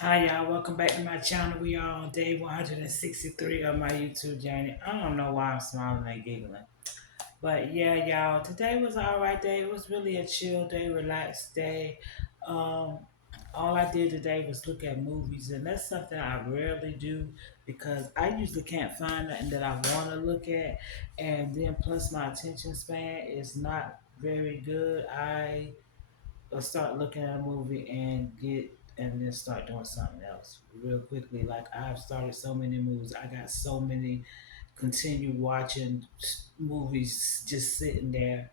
Hi y'all, welcome back to my channel. We are on day 163 of my YouTube journey. I don't know why I'm smiling and giggling. But yeah, y'all, today was an alright day. It was really a chill day, relaxed day. Um, all I did today was look at movies, and that's something I rarely do because I usually can't find nothing that I want to look at. And then plus my attention span is not very good. I start looking at a movie and then start doing something else real quickly. Like I've started so many movies. I got so many continue watching movies just sitting there.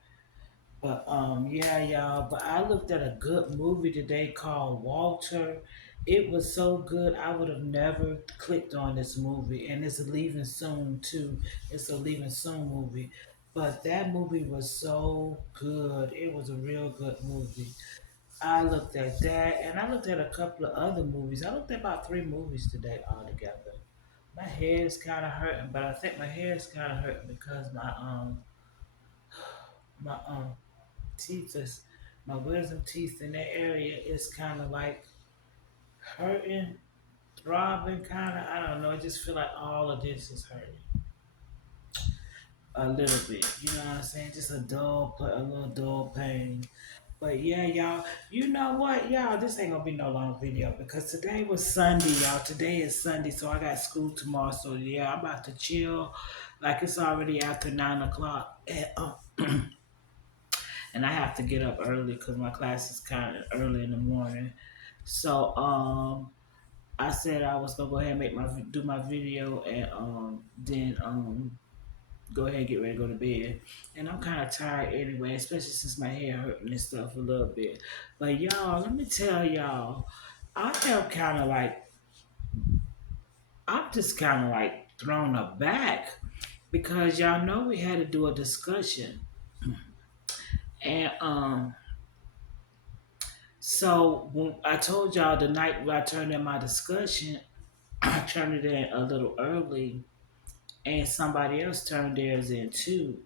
But yeah, y'all. But I looked at a good movie today called Walter. It was so good. I would have never clicked on this movie, and it's leaving soon too. It's a leaving soon movie. But that movie was so good. It was a real good movie. I looked at that, and I looked at a couple of other movies. I looked at about three movies today altogether. My hair is kind of hurting, but I think my hair is kind of hurting because my teeth is my wisdom teeth in that area is kind of like hurting, throbbing, kind of. I don't know. I just feel like all of this is hurting a little bit. You know what I'm saying? Just a little dull pain. But yeah, y'all, you know what, y'all, this ain't gonna be no long video because today was Sunday, y'all. Today is Sunday, so I got school tomorrow. So yeah, I'm about to chill. Like it's already after 9 o'clock, and I have to get up early because my class is kind of early in the morning. So I said I was gonna go ahead and do my video and then go ahead and get ready to go to bed. And I'm kind of tired anyway, especially since my hair hurting and stuff a little bit. But y'all, let me tell y'all, I am kind of like, I'm just kind of like thrown aback because y'all know we had to do a discussion. And so when I told y'all the night when I turned in my discussion, I turned it in a little early and somebody else turned theirs in too.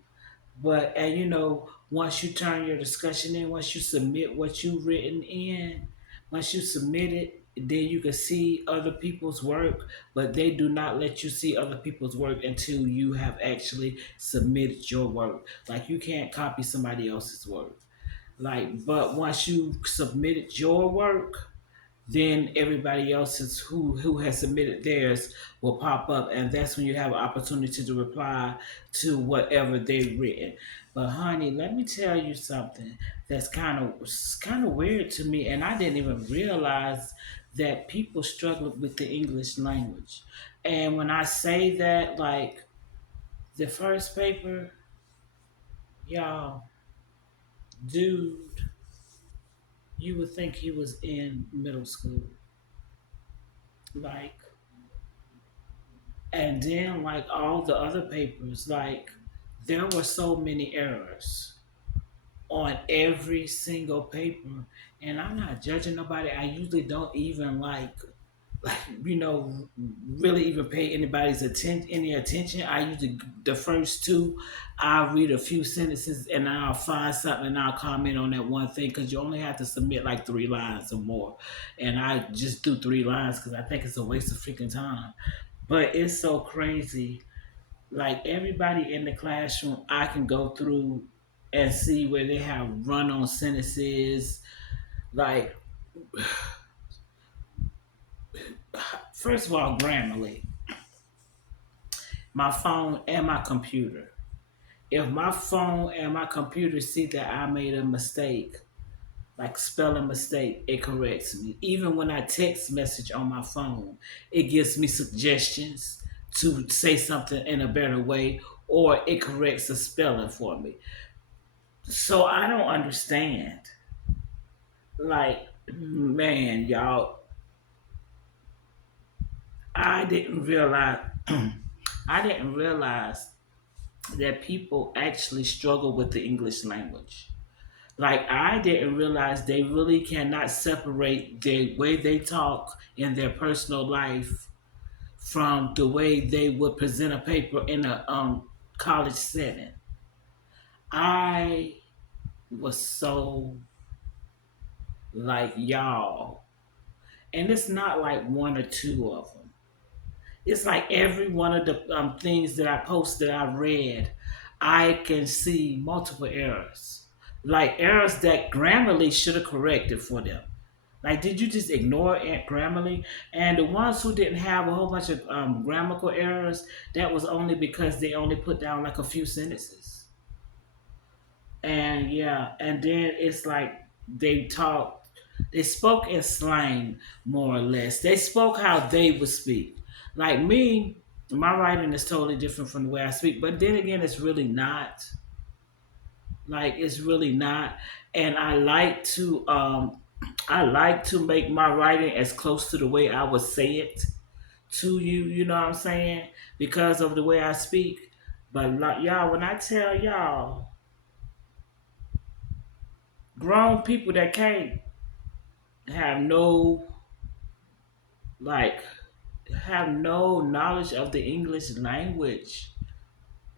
But and you know, once you turn your discussion in, once you submit what you've written in, once you submit it, then you can see other people's work, but they do not let you see other people's work until you have actually submitted your work. Like you can't copy somebody else's work. Like, but once you submitted your work, then everybody else's who has submitted theirs will pop up, and that's when you have an opportunity to reply to whatever they've written. But honey, let me tell you something that's kind of weird to me, and I didn't even realize that people struggle with the English language. And when I say that, like the first paper, y'all, dude, you would think he was in middle school. Like, and then like all the other papers, like there were so many errors on every single paper. And I'm not judging nobody. I usually don't even like you know really even pay anybody's any attention. I usually the first two, I'll read a few sentences and I'll find something and I'll comment on that one thing because you only have to submit like 3 lines or more. And I just do 3 lines because I think it's a waste of freaking time. But it's so crazy. Like everybody in the classroom, I can go through and see where they have run on sentences. Like, first of all, Grammarly, my phone and my computer. If my phone and my computer see that I made a mistake, like spelling mistake, it corrects me. Even when I text message on my phone, it gives me suggestions to say something in a better way, or it corrects the spelling for me. So I don't understand. Like, man, y'all, I didn't realize I didn't realize that people actually struggle with the English language. Like I didn't realize they really cannot separate the way they talk in their personal life from the way they would present a paper in a college setting. I was so like y'all. And it's not like one or two of them. It's like every one of the things that I posted, I read, I can see multiple errors. Like errors that Grammarly should have corrected for them. Like, did you just ignore Aunt Grammarly? And the ones who didn't have a whole bunch of grammatical errors, that was only because they only put down like a few sentences. And yeah, and then it's like they talked, they spoke in slang more or less. They spoke how they would speak. Like me, my writing is totally different from the way I speak, but then again, it's really not. Like it's really not. And I like to make my writing as close to the way I would say it to you, you know what I'm saying? Because of the way I speak. But like y'all, when I tell y'all, grown people that can't have no like have no knowledge of the English language.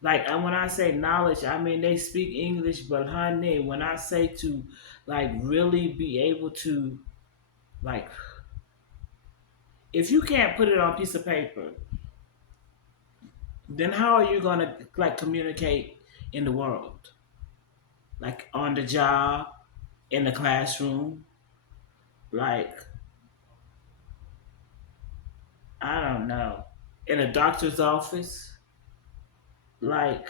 Like and when I say knowledge, I mean they speak English, but honey, when I say to like really be able to like if you can't put it on a piece of paper, then how are you gonna like communicate in the world? Like on the job, in the classroom, like I don't know, in a doctor's office, like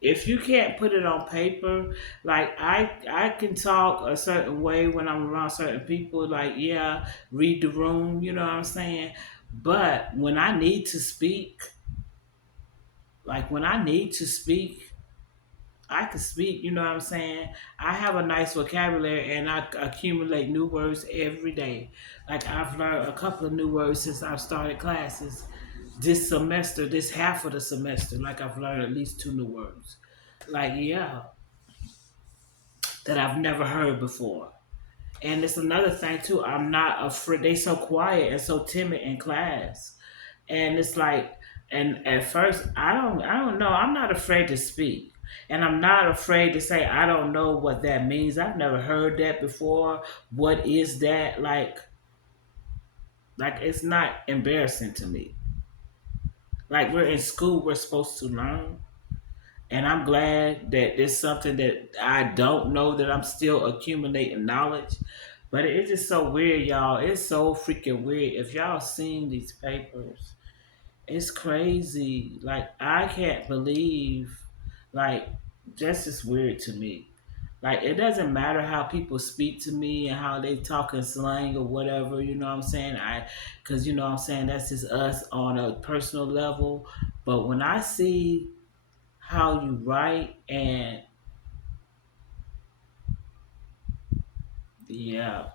if you can't put it on paper, like I can talk a certain way when I'm around certain people, like yeah, read the room, you know what I'm saying? But when I need to speak, like when I need to speak, I can speak, you know what I'm saying? I have a nice vocabulary and I accumulate new words every day. Like I've learned a couple of new words since I've started classes this semester, this half of the semester. Like I've learned at least two new words. Like, yeah, that I've never heard before. And it's another thing too. I'm not afraid. They so quiet and so timid in class, and it's like, and at first I don't know. I'm not afraid to speak, and I'm not afraid to say I don't know what that means. I've never heard that before. What is that like? Like it's not embarrassing to me. Like we're in school, we're supposed to learn. And I'm glad that it's something that I don't know that I'm still accumulating knowledge. But it's just so weird, y'all. It's so freaking weird. If y'all seen these papers, it's crazy. Like I can't believe like that's just weird to me. Like it doesn't matter how people speak to me and how they talk in slang or whatever, you know what I'm saying? Cause you know what I'm saying, that's just us on a personal level. But when I see how you write and yeah,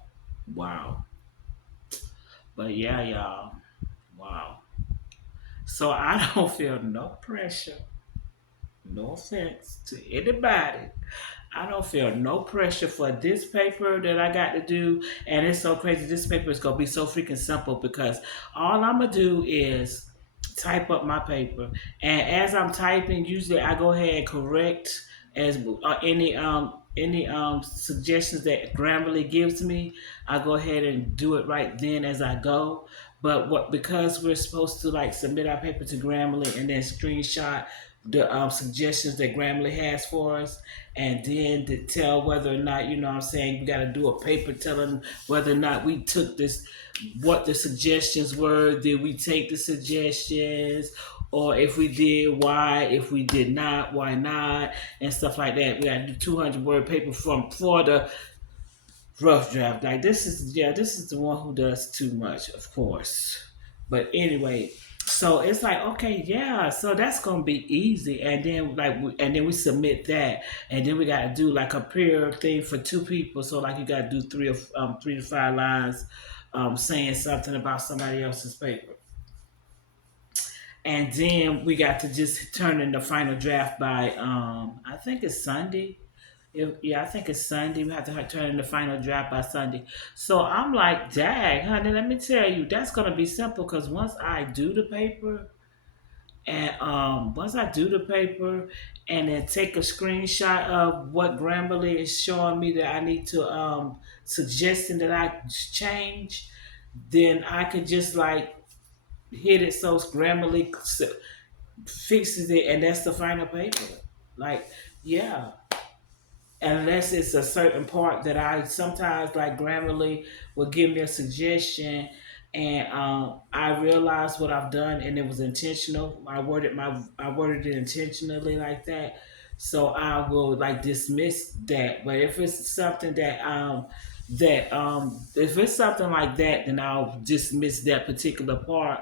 wow. But yeah, y'all, wow. So I don't feel no pressure, no offense to anybody. I don't feel no pressure for this paper that I got to do. And it's so crazy. This paper is going to be so freaking simple because all I'm going to do is type up my paper. And as I'm typing, usually I go ahead and correct as any suggestions that Grammarly gives me. I go ahead and do it right then as I go. But what because we're supposed to like submit our paper to Grammarly and then screenshot the suggestions that Grammarly has for us, and then to tell whether or not you know what I'm saying we got to do a paper telling whether or not we took this, what the suggestions were, did we take the suggestions, or if we did, why, if we did not, why not, and stuff like that. We got to do 200-word paper from for the rough draft. Like this is yeah, this is the one who does too much, of course. But anyway, so it's like okay, yeah, so that's gonna be easy, and then and then we submit that, and then we gotta do like a peer thing for two people. So like you gotta do 3 to 5 lines, saying something about somebody else's paper, and then we got to just turn in the final draft by I think it's Sunday. Yeah, I think it's Sunday. We have to turn in the final draft by Sunday. So I'm like, dang, honey, let me tell you, that's gonna be simple because once I do the paper and then take a screenshot of what Grammarly is showing me that I need to suggesting that I change, then I could just like hit it so Grammarly fixes it, and that's the final paper. Like, yeah, unless it's a certain part that I sometimes like Grammarly will give me a suggestion, and I realize what I've done and it was intentional. I worded it intentionally like that, so I will like dismiss that. But if it's something that if it's something like that, then I'll dismiss that particular part.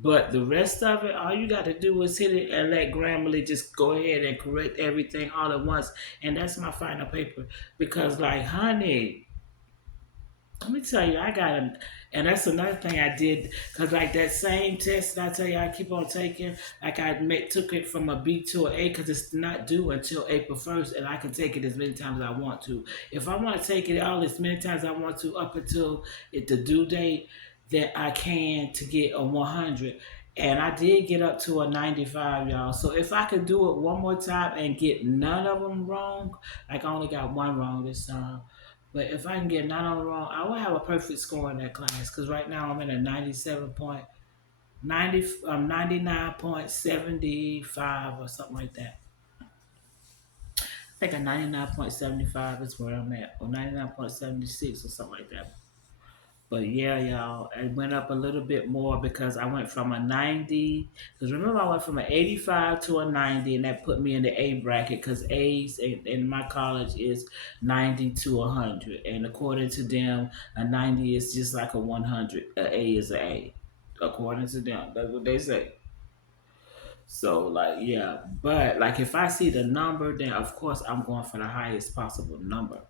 But the rest of it, all you got to do is hit it and let Grammarly just go ahead and correct everything all at once, and that's my final paper. Because, like, honey, let me tell you, I got a, and that's another thing I did, because like that same test that I tell you I keep on taking, like took it from a B to an A, because it's not due until April 1st, and I can take it as many times as I want to. If I want to take it all as many times as I want to up until the due date, then I can to get a 100. And I did get up to a 95, y'all. So if I could do it one more time and get none of them wrong, like I only got one wrong this time, but if I can get none of them wrong, I will have a perfect score in that class. Because right now I'm at a 99.75 or something like that. I think a 99.75 is where I'm at, or 99.76 or something like that. But yeah, y'all, it went up a little bit more because I went from a 90. Because remember, I went from an 85 to a 90, and that put me in the A bracket. Because A's in my college is 90 to 100, and according to them, a 90 is just like a 100. A A is a A, according to them. That's what they say. So like yeah, but like if I see the number, then of course I'm going for the highest possible number.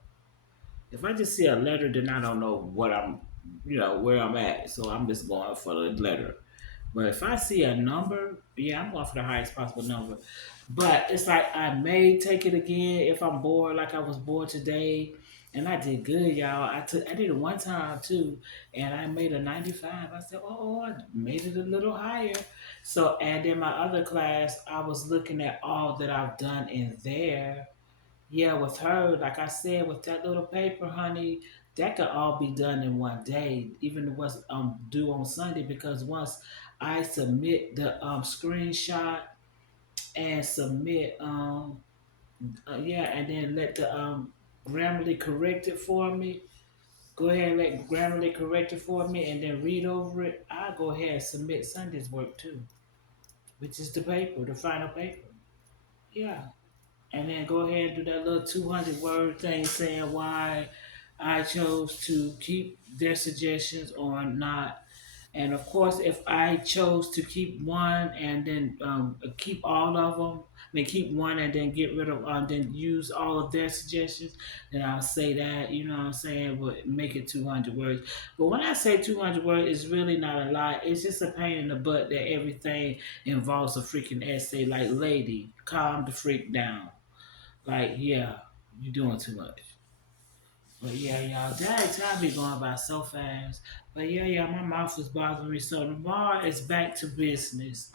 If I just see a letter, then I don't know what I'm, where I'm at. So I'm just going for the letter. But if I see a number, yeah, I'm going for the highest possible number. But it's like I may take it again if I'm bored, like I was bored today. And I did good, y'all. I did it one time too, and I made a 95. I said, oh, I made it a little higher. So, and in my other class, I was looking at all that I've done in there. Yeah, with her, like I said, with that little paper, honey, that could all be done in one day, even if it was due on Sunday. Because once I submit the screenshot and submit, yeah, and then let the Grammarly correct it for me. Go ahead and let Grammarly correct it for me, and then read over it. I'll go ahead and submit Sunday's work too, which is the paper, the final paper. Yeah. And then go ahead and do that little 200 word thing saying why I chose to keep their suggestions or not. And of course, if I chose to keep one and then keep all of them, I mean, keep one and then get rid of, then use all of their suggestions, then I'll say that, you know what I'm saying, but make it 200 words. But when I say 200 words, it's really not a lot. It's just a pain in the butt that everything involves a freaking essay. Like, lady, calm the freak down. Like, yeah, you're doing too much. But yeah, y'all, that time be going by so fast. But yeah, yeah, my mouth was bothering me. So tomorrow is back to business.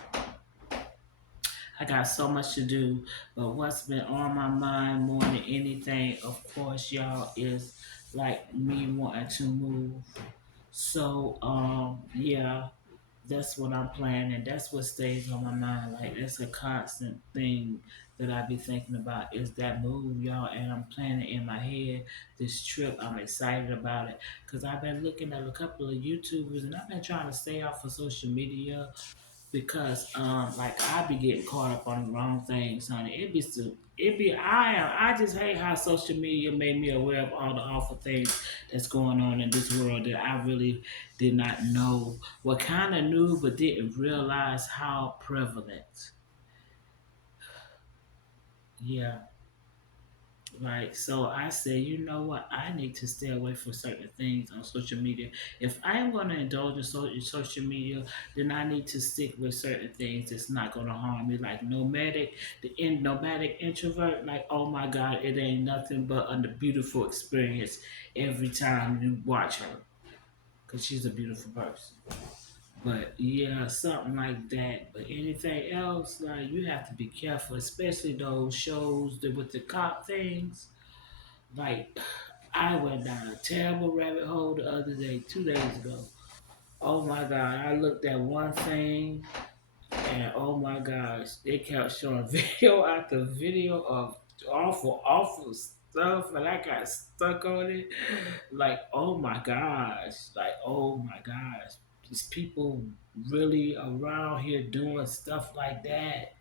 I got so much to do. But what's been on my mind more than anything, of course, y'all, is like me wanting to move. So yeah, that's what I'm planning. That's what stays on my mind. Like it's a constant thing that I be thinking about is that move, y'all. And I'm planning in my head this trip. I'm excited about it because I've been looking at a couple of YouTubers and I've been trying to stay off of social media because like I be getting caught up on the wrong things, honey. I just hate how social media made me aware of all the awful things that's going on in this world that I really did not know. What kind of knew but didn't realize how prevalent. Yeah. Right. So I say, you know what? I need to stay away from certain things on social media. If I am going to indulge in social media, then I need to stick with certain things that's not going to harm me. Like nomadic introvert. Like, oh my God, it ain't nothing but a beautiful experience every time you watch her, because she's a beautiful person. But yeah, something like that. But anything else, like you have to be careful, especially those shows that with the cop things. Like I went down a terrible rabbit hole the other day, 2 days ago. Oh my God, I looked at one thing and oh my gosh, they kept showing video after video of awful, awful stuff, and I got stuck on it. Like, oh my gosh, like, oh my gosh, these people really around here doing stuff like that,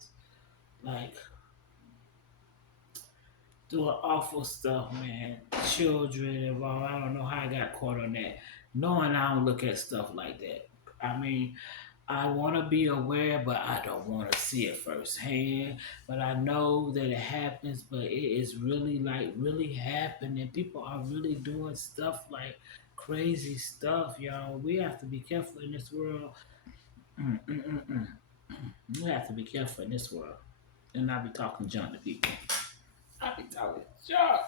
like doing awful stuff, man. Children involved. I don't know how I got caught on that. Knowing I don't look at stuff like that. I mean, I want to be aware, but I don't want to see it firsthand. But I know that it happens, but it is really like really happening. People are really doing stuff like crazy stuff, y'all. We have to be careful in this world. Mm. We have to be careful in this world and not be talking junk to people. I be talking junk.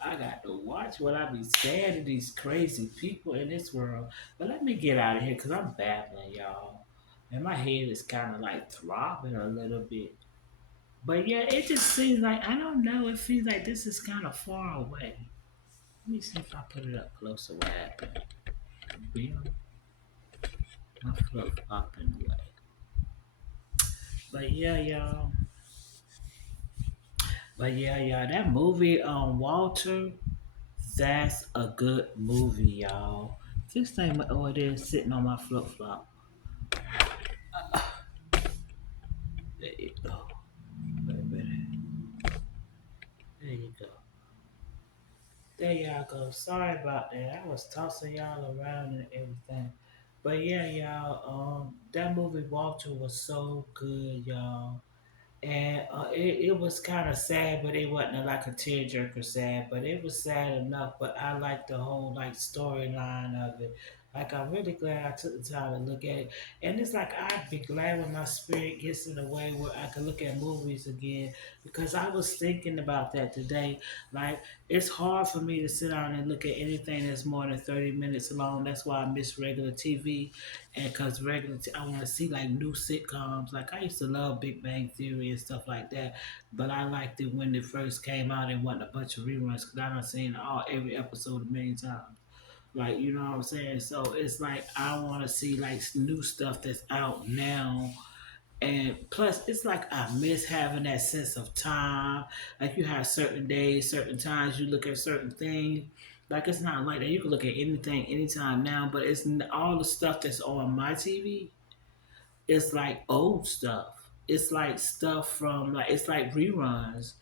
I got to watch what I be saying to these crazy people in this world. But let me get out of here because I'm babbling, y'all. And my head is kind of like throbbing a little bit. But yeah, it just seems like, I don't know, it feels like this is kind of far away. Let me see if I put it up closer what happened. Bill, my flip popping away. But yeah, y'all. But yeah, y'all. That movie, Walter, that's a good movie, y'all. This thing, oh, it is sitting on my flip flop. There you go. Wait a minute. There you go. There y'all go. Sorry about that. I was tossing y'all around and everything. But yeah, y'all, that movie Walter was so good, y'all. And it was kind of sad, but it wasn't like a tearjerker sad, but it was sad enough. But I like the whole like storyline of it. Like I'm really glad I took the time to look at it, and it's like I'd be glad when my spirit gets in a way where I can look at movies again because I was thinking about that today. Like it's hard for me to sit down and look at anything that's more than 30 minutes long. That's why I miss regular TV, and because I want to see like new sitcoms. Like I used to love Big Bang Theory and stuff like that, but I liked it when it first came out and wasn't a bunch of reruns because I done seen every episode a million times. Like you know what I'm saying? So it's like I want to see like new stuff that's out now. And plus, it's like I miss having that sense of time. Like you have certain days, certain times you look at certain things. Like it's not like that. You can look at anything anytime now, but all the stuff that's on my TV. It's like old stuff. It's like stuff from like it's like reruns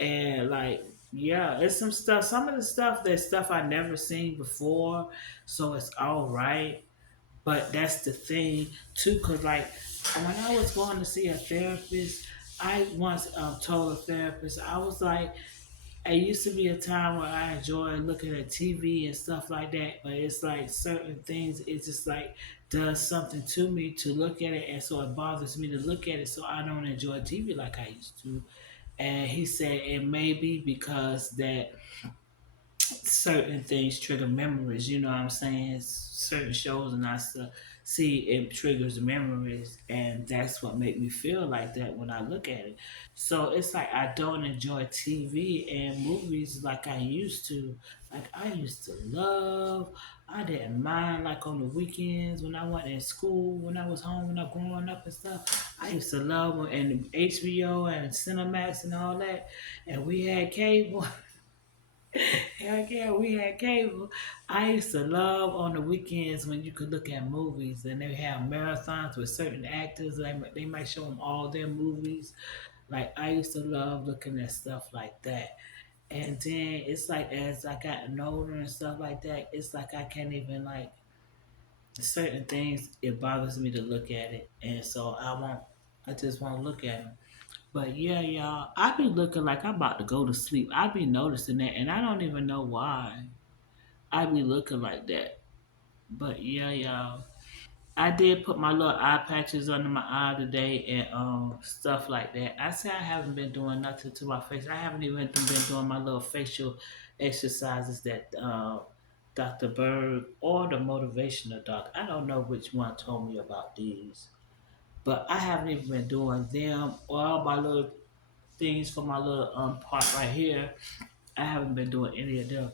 and like yeah, it's some stuff. Some of the stuff that's stuff I never seen before, so it's all right. But that's the thing too, cause like when I was going to see a therapist, I once told a therapist I was like, it used to be a time where I enjoyed looking at TV and stuff like that, but it's like certain things, it just like does something to me to look at it, and so it bothers me to look at it, so I don't enjoy TV like I used to. And he said it may be because that certain things trigger memories. You know what I'm saying? Certain shows and I stuff see it triggers memories, and that's what make me feel like that when I look at it. So it's like I don't enjoy TV and movies like I used to. Like I used to love. I didn't mind like on the weekends when I went in school, when I was home, when I growing up and stuff. I used to love and HBO and Cinemax and all that, and we had cable. Heck yeah, we had cable. I used to love on the weekends when you could look at movies and they have marathons with certain actors. They might show them all their movies. Like I used to love looking at stuff like that. And then it's like as I got older and stuff like that, it's like I can't even like certain things. It bothers me to look at it, and so I won't. I just won't look at them. But yeah, y'all, I be looking like I'm about to go to sleep. I be noticing that, and I don't even know why. I be looking like that. But yeah, y'all. I did put my little eye patches under my eye today and stuff like that. I say I haven't been doing nothing to my face. I haven't even been doing my little facial exercises that Dr. Berg or the motivational doc. I don't know which one told me about these. But I haven't even been doing them or my little things for my little part right here. I haven't been doing any of them.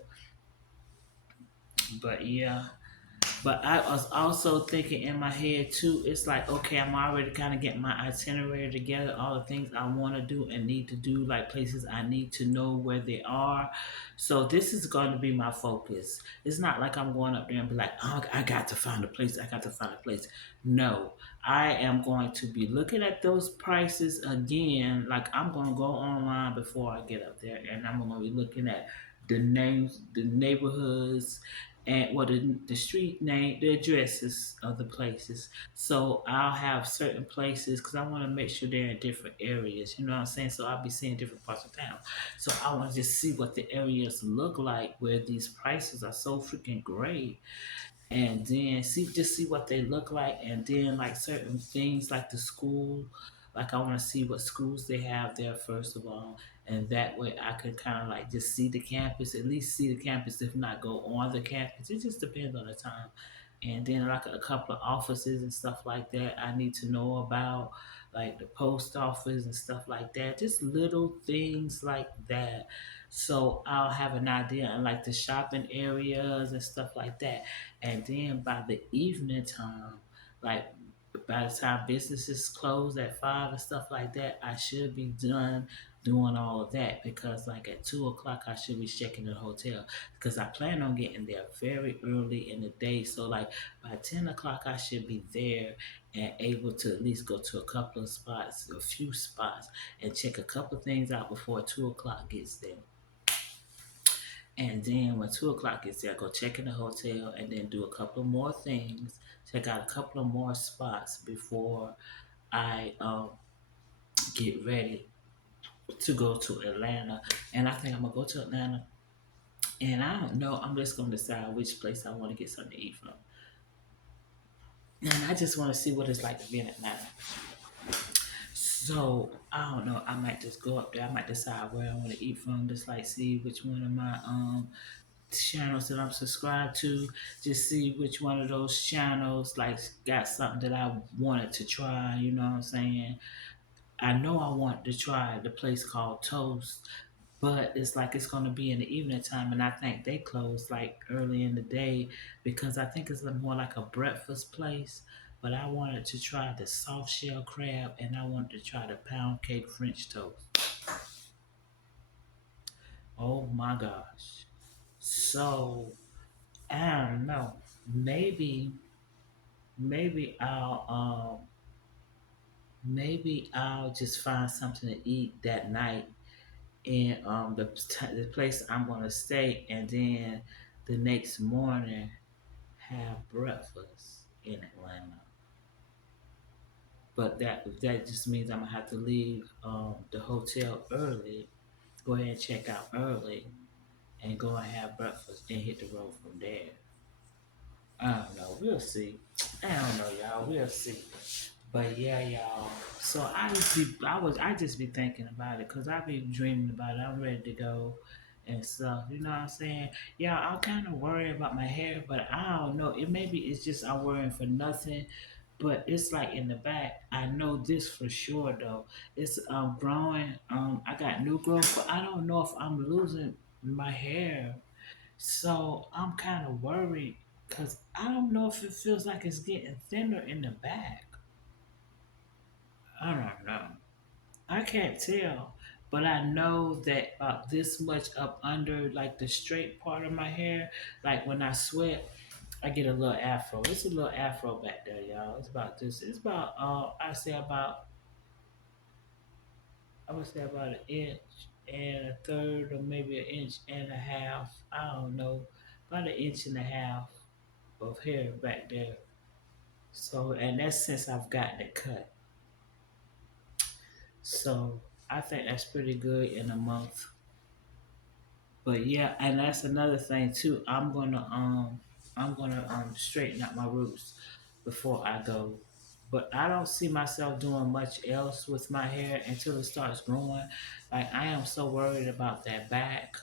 But yeah. But I was also thinking in my head too, it's like, okay, I'm already kind of getting my itinerary together, all the things I want to do and need to do, like places I need to know where they are. So this is going to be my focus. It's not like I'm going up there and be like, oh, I got to find a place, I got to find a place. No, I am going to be looking at those prices again. Like I'm going to go online before I get up there and I'm going to be looking at the names, the neighborhoods, and what the street name, the addresses of the places. So I'll have certain places because I want to make sure they're in different areas. You know what I'm saying? So I'll be seeing different parts of town. So I want to just see what the areas look like where these prices are so freaking great, and then see what they look like, and then like certain things like the school, like I want to see what schools they have there first of all, and that way I could kind of like just see the campus, at least see the campus, if not go on the campus. It just depends on the time. And then like a couple of offices and stuff like that I need to know about, like the post office and stuff like that, just little things like that, so I'll have an idea, and like the shopping areas and stuff like that. And then by the evening time, like by the time businesses close at 5 and stuff like that, I should be done doing all of that, because like at 2 o'clock I should be checking the hotel, because I plan on getting there very early in the day. So like by 10 o'clock I should be there and able to at least go to a couple of spots, a few spots, and check a couple of things out before 2 o'clock gets there. And then when 2 o'clock gets there, go check in the hotel and then do a couple of more things, check out a couple of more spots before I get ready to go to Atlanta. And I think I'm gonna go to Atlanta, and I don't know, I'm just gonna decide which place I want to get something to eat from. And I just want to see what it's like to be in Atlanta. So I don't know. I might just go up there. I might decide where I want to eat from. Just like see which one of my channels that I'm subscribed to, just see which one of those channels like got something that I wanted to try, you know what I'm saying? I know I want to try the place called Toast, but it's like it's gonna be in the evening time, and I think they close like early in the day, because I think it's more like a breakfast place. But I wanted to try the soft shell crab, and I wanted to try the pound cake French toast. Oh my gosh. So I don't know. Maybe, maybe maybe I'll just find something to eat that night in the place I'm gonna stay, and then the next morning have breakfast in Atlanta. But that just means I'm gonna have to leave the hotel early, go ahead and check out early, and go and have breakfast and hit the road from there. I don't know. We'll see. I don't know, y'all. We'll see. But yeah, y'all. So I just be thinking about it, cause I be dreaming about it. I'm ready to go and stuff. You know what I'm saying? Yeah, I'm kind of worried about my hair, but I don't know. It maybe it's just I'm worrying for nothing. But it's like in the back. I know this for sure though. It's growing. I got new growth, but I don't know if I'm losing my hair. So I'm kind of worried because I don't know if it feels like it's getting thinner in the back. I don't know. I can't tell. But I know that about this much up under like the straight part of my hair, like when I sweat, I get a little afro. It's a little afro back there, y'all. It's about this. It's about I would say about an inch and a third, or maybe an inch and a half. I don't know. About an inch and a half of hair back there. So, and that's since I've gotten it cut. So, I think that's pretty good in a month. But yeah, and that's another thing too. I'm gonna straighten out my roots before I go. But I don't see myself doing much else with my hair until it starts growing. Like I am so worried about that back,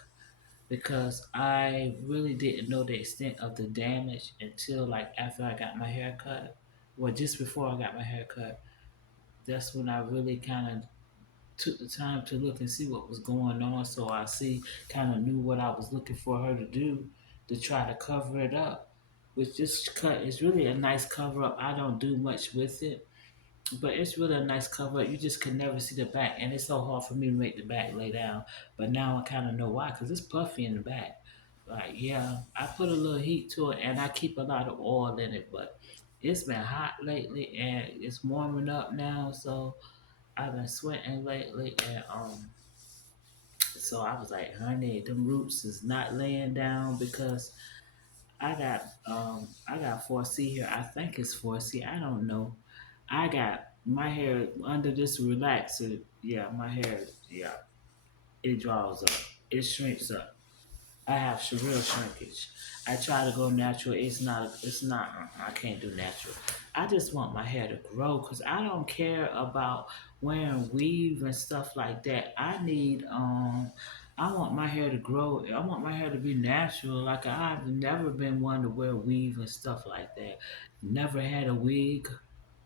because I really didn't know the extent of the damage until like after I got my hair cut. Well, just before I got my hair cut, that's when I really kind of took the time to look and see what was going on. So I see, kind of knew what I was looking for her to do to try to cover it up. with this cut. It's really a nice cover up. I don't do much with it, but it's really a nice cover up. You just can never see the back, and it's so hard for me to make the back lay down. But now I kind of know why, because it's puffy in the back. Like, yeah, I put a little heat to it, and I keep a lot of oil in it, but it's been hot lately, and it's warming up now, so I've been sweating lately, and so I was like, honey, them roots is not laying down because I got 4C here. I think it's 4C. I don't know. I got my hair under this relaxer. Yeah, my hair. Yeah, it draws up. It shrinks up. I have real shrinkage. I try to go natural. It's not. It's not. I can't do natural. I just want my hair to grow because I don't care about wearing weave and stuff like that. I need. I want my hair to grow. I want my hair to be natural. Like I've never been one to wear weave and stuff like that. Never had a wig.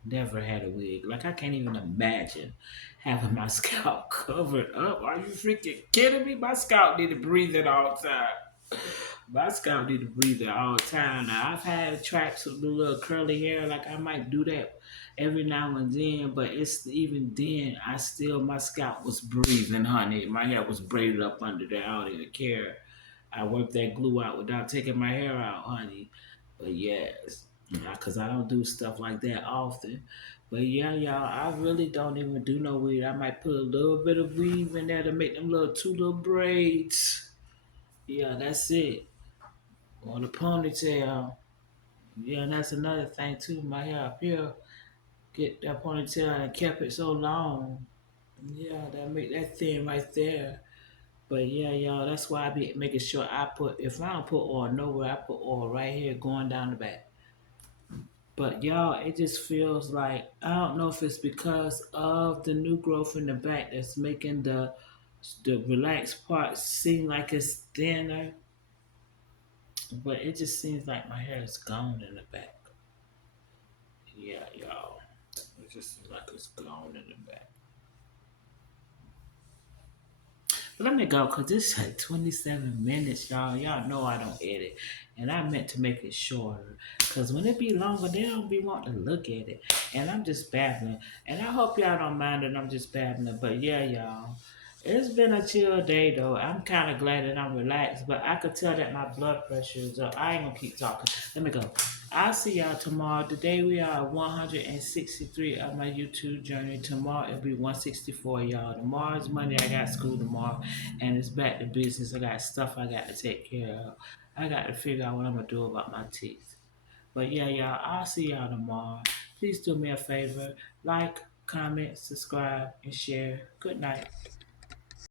Never had a wig. Like I can't even imagine having my scalp covered up. Are you freaking kidding me? My scalp need to breathe it all the time. My scalp need to breathe it all the time. Now I've had tracks with the little curly hair. Like I might do that every now and then, but it's even then. I still my scalp was breathing, honey. My hair was braided up under there. I don't even care. I worked that glue out without taking my hair out, honey. But yes, because I don't do stuff like that often. But yeah, y'all, I really don't even do no weed. I might put a little bit of weave in there to make them little two little braids. Yeah, that's it. On the ponytail. Yeah, and that's another thing too. My hair up here, get that ponytail and kept it so long. Yeah, that make that thin right there. But yeah, y'all, that's why I be making sure I put, if I don't put oil nowhere, I put oil right here going down the back. But y'all, it just feels like, I don't know if it's because of the new growth in the back that's making the relaxed part seem like it's thinner, but it just seems like my hair is gone in the back. Yeah, y'all, it just seems like it's gone in the back. But let me go because it's like 27 minutes, y'all. Y'all know I don't edit. And I meant to make it shorter. Because when it be longer, they don't be wanting to look at it. And I'm just babbling. And I hope y'all don't mind that I'm just babbling. But yeah, y'all. It's been a chill day though. I'm kind of glad that I'm relaxed, but I could tell that my blood pressure is up. I ain't gonna keep talking. Let me go. I'll see y'all tomorrow. Today we are at 163 of my YouTube journey. Tomorrow it'll be 164, y'all. Tomorrow's Monday. I got school tomorrow, and it's back to business. I got stuff I got to take care of. I got to figure out what I'm gonna do about my teeth. But yeah, y'all. I'll see y'all tomorrow. Please do me a favor: like, comment, subscribe, and share. Good night.